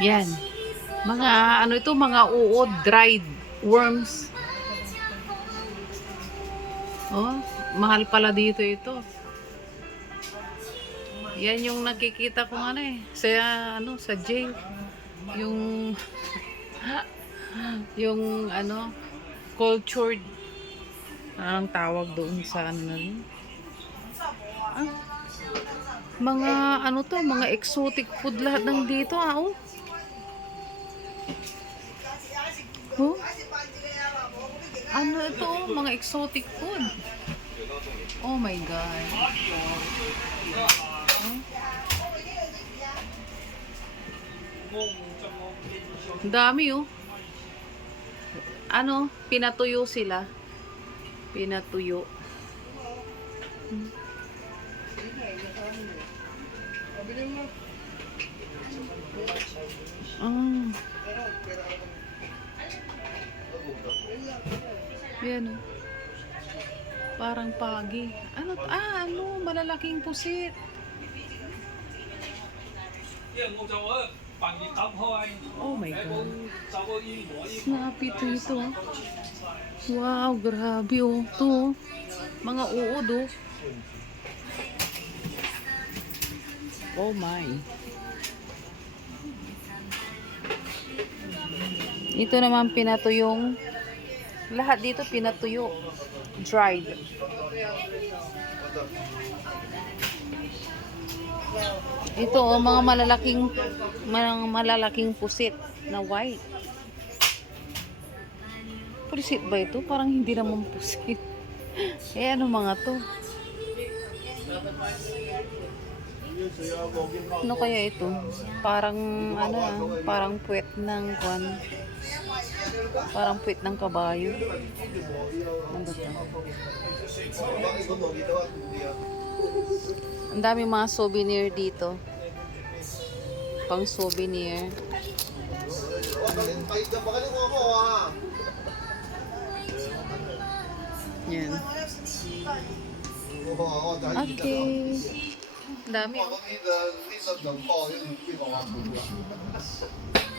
Yan. Mga ano ito, mga uod, dried worms. Oh, mahal pala dito ito. Yan yung nakikita ko ano eh, sa jail. Yung yung ano, cultured. Ang tawag doon sa ano na rin. Ah, mga ano to, mga exotic food lahat ng dito oh. Oh? Ano ito, mga exotic food. Oh my God. Oh. Ang dami oh. Ano, pinatuyo sila. Pinatuyo. Ah. Yan oh. Parang pagi. Ano? Ano? Malalaking pusit. Oh my God. Snappy ito. Wow, grabe oh. Ito. Mga uod oh. Oh my. Ito naman pinatuyong. Lahat dito pinatuyo. Dried. Ito oh, mga malalaking pusit na white. Pusit ba ito? Parang hindi naman pusit. Eh ano mga to? Ano kaya ito? Parang ano, parang puwet ng kwan. Parang puwet ng kabayo. Ano ba to? Ang dami mga souvenir dito. Pang souvenir. Yan. Okay. Ang dami.